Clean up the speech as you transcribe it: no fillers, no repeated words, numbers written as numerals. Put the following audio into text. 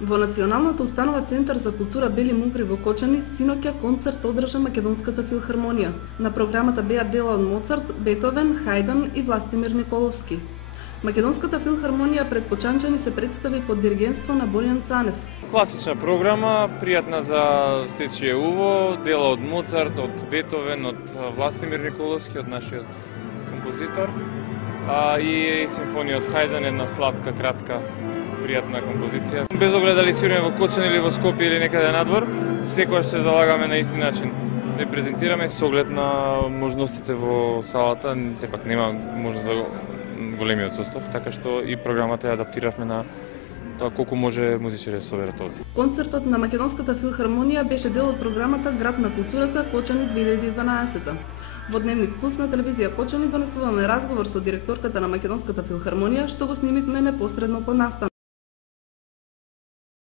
Во Националната установа Центар за култура Бели Мугри во Кочани синоќа концерт одржа Македонската филхармонија. На програмата беа дела од Моцарт, Бетовен, Хајдан и Властимир Николовски. Македонската филхармонија пред кочанчани се представи под диригентство на Боријан Цанев. Класична програма, пријатна за сечие уво, дела од Моцарт, од Бетовен, од Властимир Николовски, од нашиот композитор, и симфонија од Хајдан, една сладка, кратка, пријатна композиција. Без оглед дали свириме во Кочани или во Скопје или некаде надвор, секогаш се залагаме на исти начин. Не презентираме со оглед на можностите во салата, сепак нема можност за големиот состав, така што и програмата ја адаптиравме на тоа колку може музичари да соберат овде. Концертот на Македонската филхармонија беше дел од програмата Град на културата Кочани 2012. Во Дневник Плюс на телевизија Кочани донесуваме разговор со директорката на Македонската филхармонија, што го снимивме непосредно по настан.